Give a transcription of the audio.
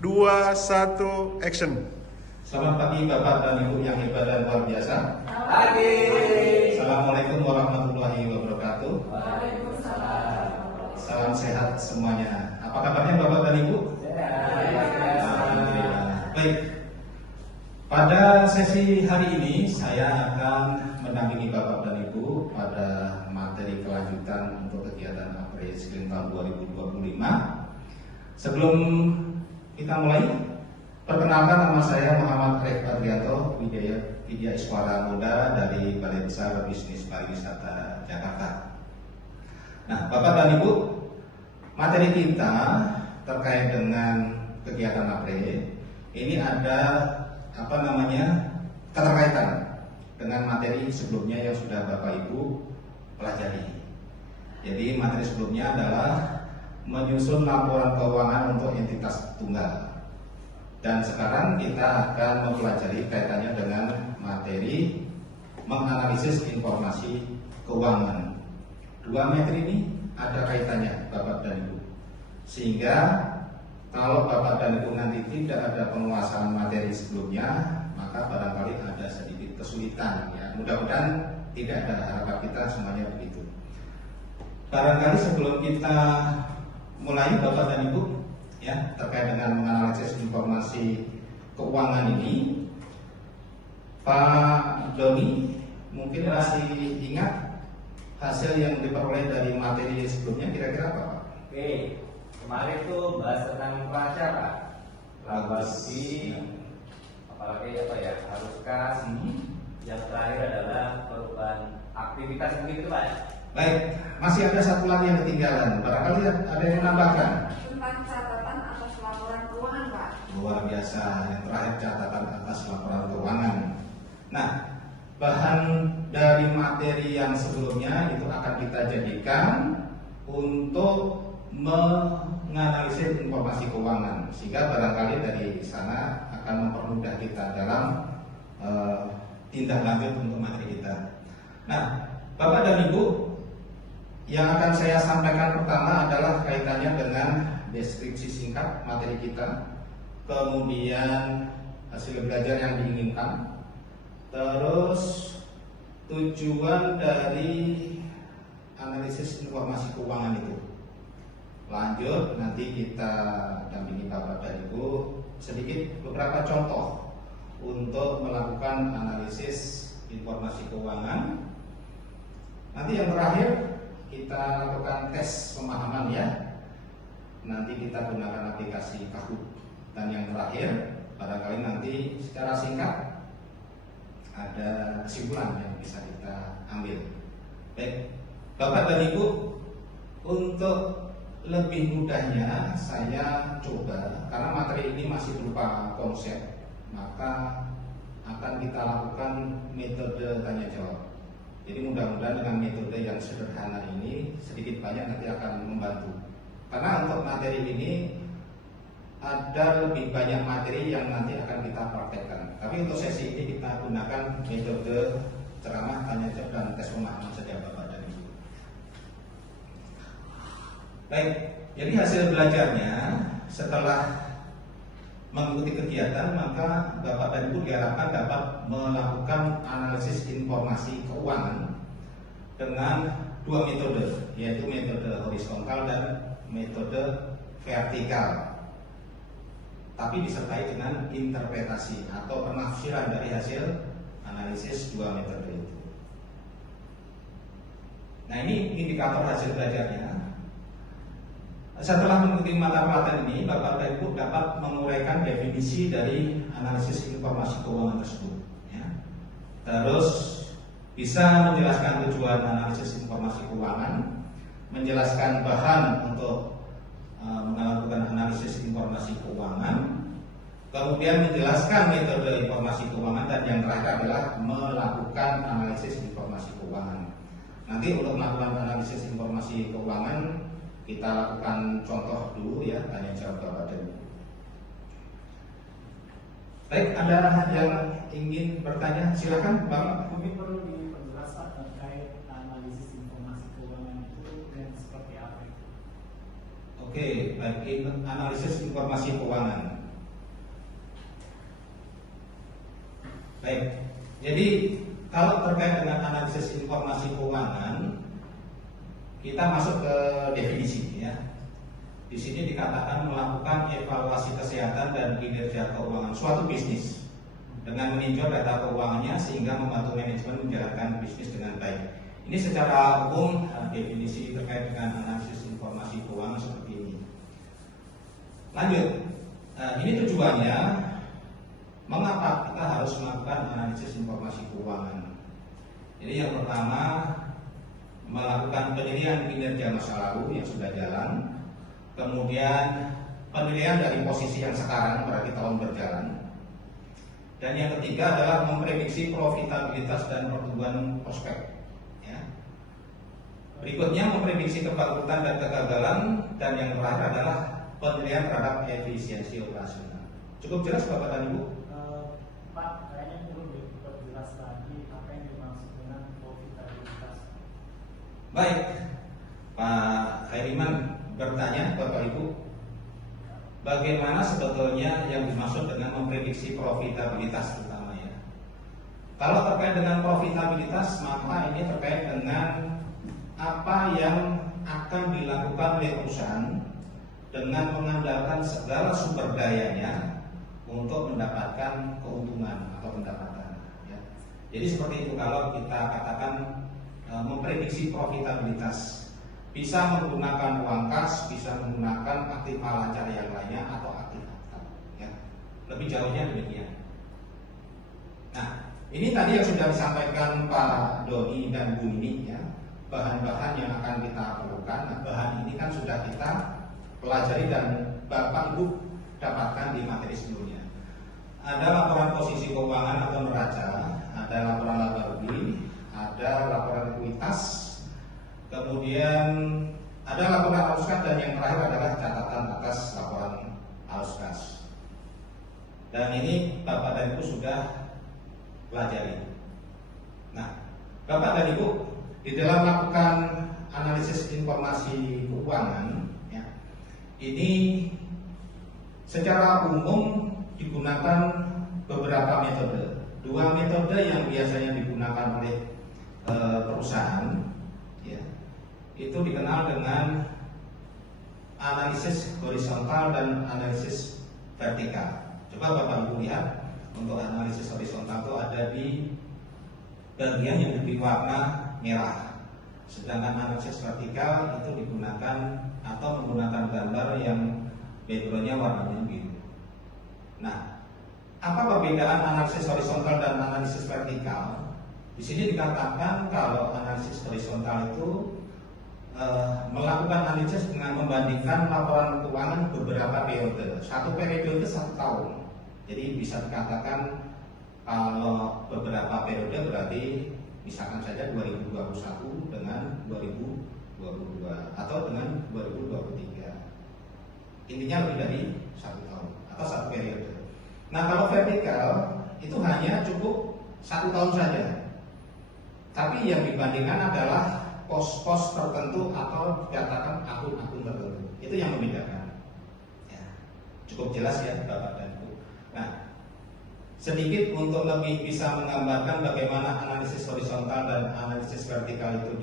2, 1, action. Selamat pagi Bapak dan Ibu yang hebat dan luar biasa. Pagi. Assalamualaikum warahmatullahi wabarakatuh. Waalaikumsalam. Salam sehat semuanya. Apa kabarnya Bapak dan Ibu? Alhamdulillah. Baik. Pada sesi hari ini saya akan mendampingi Bapak dan Ibu pada materi kelanjutan untuk kegiatan Upskilling tahun 2025. Sebelum kita mulai, perkenalkan, nama saya Muhammad Arif Adrianto Widya Iswara Muda dari Balai Besar Bisnis Pariwisata Jakarta. Nah, Bapak dan Ibu, materi kita terkait dengan kegiatan APRE ini ada keterkaitan dengan materi sebelumnya yang sudah Bapak Ibu pelajari. Jadi materi sebelumnya adalah menyusun laporan keuangan untuk entitas tunggal. Dan sekarang kita akan mempelajari kaitannya dengan materi menganalisis informasi keuangan. Dua materi ini ada kaitannya Bapak dan Ibu. Sehingga kalau Bapak dan Ibu nanti tidak ada penguasaan materi sebelumnya, maka barangkali ada sedikit kesulitan ya. Mudah-mudahan tidak ada, harapan kita semuanya begitu. Barangkali sebelum kita mulai Bapak dan Ibu ya, terkait dengan menganalisis informasi keuangan ini, Pak Doni mungkin masih ingat hasil yang diperoleh dari materi sebelumnya kira-kira apa Pak? Oke, kemarin tuh bahas tentang neraca Pak. Laba rugi, apalagi harus kas. Yang terakhir adalah perubahan aktivitas begitu Pak. Baik, masih ada satu lagi yang ketinggalan. Barangkali ada yang menambahkan. Tentang catatan atas laporan keuangan, Pak. Luar biasa. Yang terakhir catatan atas laporan keuangan. Nah, bahan dari materi yang sebelumnya itu akan kita jadikan untuk menganalisis informasi keuangan, sehingga barangkali dari sana akan mempermudah kita dalam tindak lanjut untuk materi kita. Nah, Bapak dan Ibu, yang akan saya sampaikan pertama adalah kaitannya dengan deskripsi singkat materi kita, kemudian hasil belajar yang diinginkan, terus tujuan dari analisis informasi keuangan itu. Lanjut, nanti kita dampingi Bapak dan Ibu sedikit beberapa contoh untuk melakukan analisis informasi keuangan. Nanti yang terakhir kita lakukan tes pemahaman ya. Nanti kita gunakan aplikasi Kahoot. Dan yang terakhir, barangkali nanti secara singkat ada kesimpulan yang bisa kita ambil. Baik, Bapak dan Ibu, untuk lebih mudahnya saya coba, karena materi ini masih berupa konsep, maka akan kita lakukan metode tanya jawab. Jadi mudah-mudahan dengan metode yang sederhana ini sedikit banyak nanti akan membantu. Karena untuk materi ini ada lebih banyak materi yang nanti akan kita praktekkan. Tapi untuk sesi ini kita gunakan metode ceramah, tanya jawab, dan tes pemahaman saja Bapak dan Ibu. Baik, jadi hasil belajarnya setelah mengikuti kegiatan, maka Bapak dan Ibu diharapkan dapat melakukan analisis informasi keuangan dengan dua metode, yaitu metode horizontal dan metode vertikal, tapi disertai dengan interpretasi atau penafsiran dari hasil analisis dua metode itu. Nah, ini indikator hasil belajarnya. Setelah mengikuti mata pelajaran ini, Bapak dan Ibu dapat menguraikan definisi dari analisis informasi keuangan tersebut ya. Terus bisa menjelaskan tujuan analisis informasi keuangan, menjelaskan bahan untuk melakukan analisis informasi keuangan, kemudian menjelaskan metode informasi keuangan, dan yang terakhir adalah melakukan analisis informasi keuangan. Nanti untuk melakukan analisis informasi keuangan, kita lakukan contoh dulu ya, tanya jawab Bapak dan Ibu. Baik, ada yang ingin bertanya? Silakan Bapak. Mungkin perlu diperjelaskan terkait analisis informasi keuangan itu dan seperti apa itu. Oke, baik, analisis informasi keuangan. Baik, jadi kalau terkait dengan analisis informasi keuangan, kita masuk ke definisi ya. Di sini dikatakan melakukan evaluasi kesehatan dan kinerja keuangan suatu bisnis dengan meninjau data keuangannya sehingga membantu manajemen menjalankan bisnis dengan baik. Ini secara umum definisi terkait dengan analisis informasi keuangan seperti ini. Lanjut, ini tujuannya mengapa kita harus melakukan analisis informasi keuangan. Jadi yang pertama, melakukan penilaian kinerja masa lalu yang sudah jalan, kemudian penilaian dari posisi yang sekarang berarti tahun berjalan, dan yang ketiga adalah memprediksi profitabilitas dan pertumbuhan prospek. Ya. Berikutnya memprediksi kebangkrutan dan kegagalan, dan yang terakhir adalah penilaian terhadap efisiensi operasional. Cukup jelas Bapak dan Ibu? Pak, kayaknya perlu diperjelas lagi apa yang dimaksud dengan profitabilitas. Baik, Pak Hairiman bertanya Bapak Ibu, bagaimana sebetulnya yang dimaksud dengan memprediksi profitabilitas terutama ya. Kalau terkait dengan profitabilitas, maka ini terkait dengan apa yang akan dilakukan oleh perusahaan dengan mengandalkan segala sumber dayanya untuk mendapatkan keuntungan atau pendapatan ya. Jadi seperti itu kalau kita katakan memprediksi profitabilitas, bisa menggunakan uang kas, bisa menggunakan aktif lancar yang lainnya atau aktif ya. Lebih jauhnya demikian. Nah, ini tadi yang sudah disampaikan Pak Doni dan Bu Nini ya, bahan-bahan yang akan kita perlukan. Nah, bahan ini kan sudah kita pelajari dan Bapak Ibu dapatkan di materi sebelumnya. Ada laporan posisi keuangan atau neraca, ada laporan laba rugi, ada laporan ekuitas, kemudian ada laporan arus kas, dan yang terakhir adalah catatan atas laporan arus kas. Dan ini Bapak dan Ibu sudah pelajari. Nah, Bapak dan Ibu di dalam melakukan analisis informasi keuangan ya, ini secara umum digunakan beberapa metode. Dua metode yang biasanya digunakan oleh perusahaan ya, itu dikenal dengan analisis horizontal dan analisis vertikal. Coba Bapak Ibu lihat, untuk analisis horizontal itu ada di bagian yang lebih warna merah, sedangkan analisis vertikal itu digunakan atau menggunakan gambar yang backgroundnya warnanya biru. Nah, apa perbedaan analisis horizontal dan analisis vertikal? Di sini dikatakan kalau analisis horizontal itu melakukan analisis dengan membandingkan laporan keuangan beberapa periode. Satu periode itu 1 tahun. Jadi bisa dikatakan kalau beberapa periode berarti misalkan saja 2021 dengan 2022 atau dengan 2023. Intinya lebih dari 1 tahun atau 1 periode. Nah, kalau vertikal itu hanya cukup 1 tahun saja. Tapi yang dibandingkan adalah pos-pos tertentu atau dikatakan akun-akun tertentu. Itu yang membedakan. Ya, cukup jelas ya Bapak dan Ibu. Nah, sedikit untuk lebih bisa menggambarkan bagaimana analisis horizontal dan analisis vertikal itu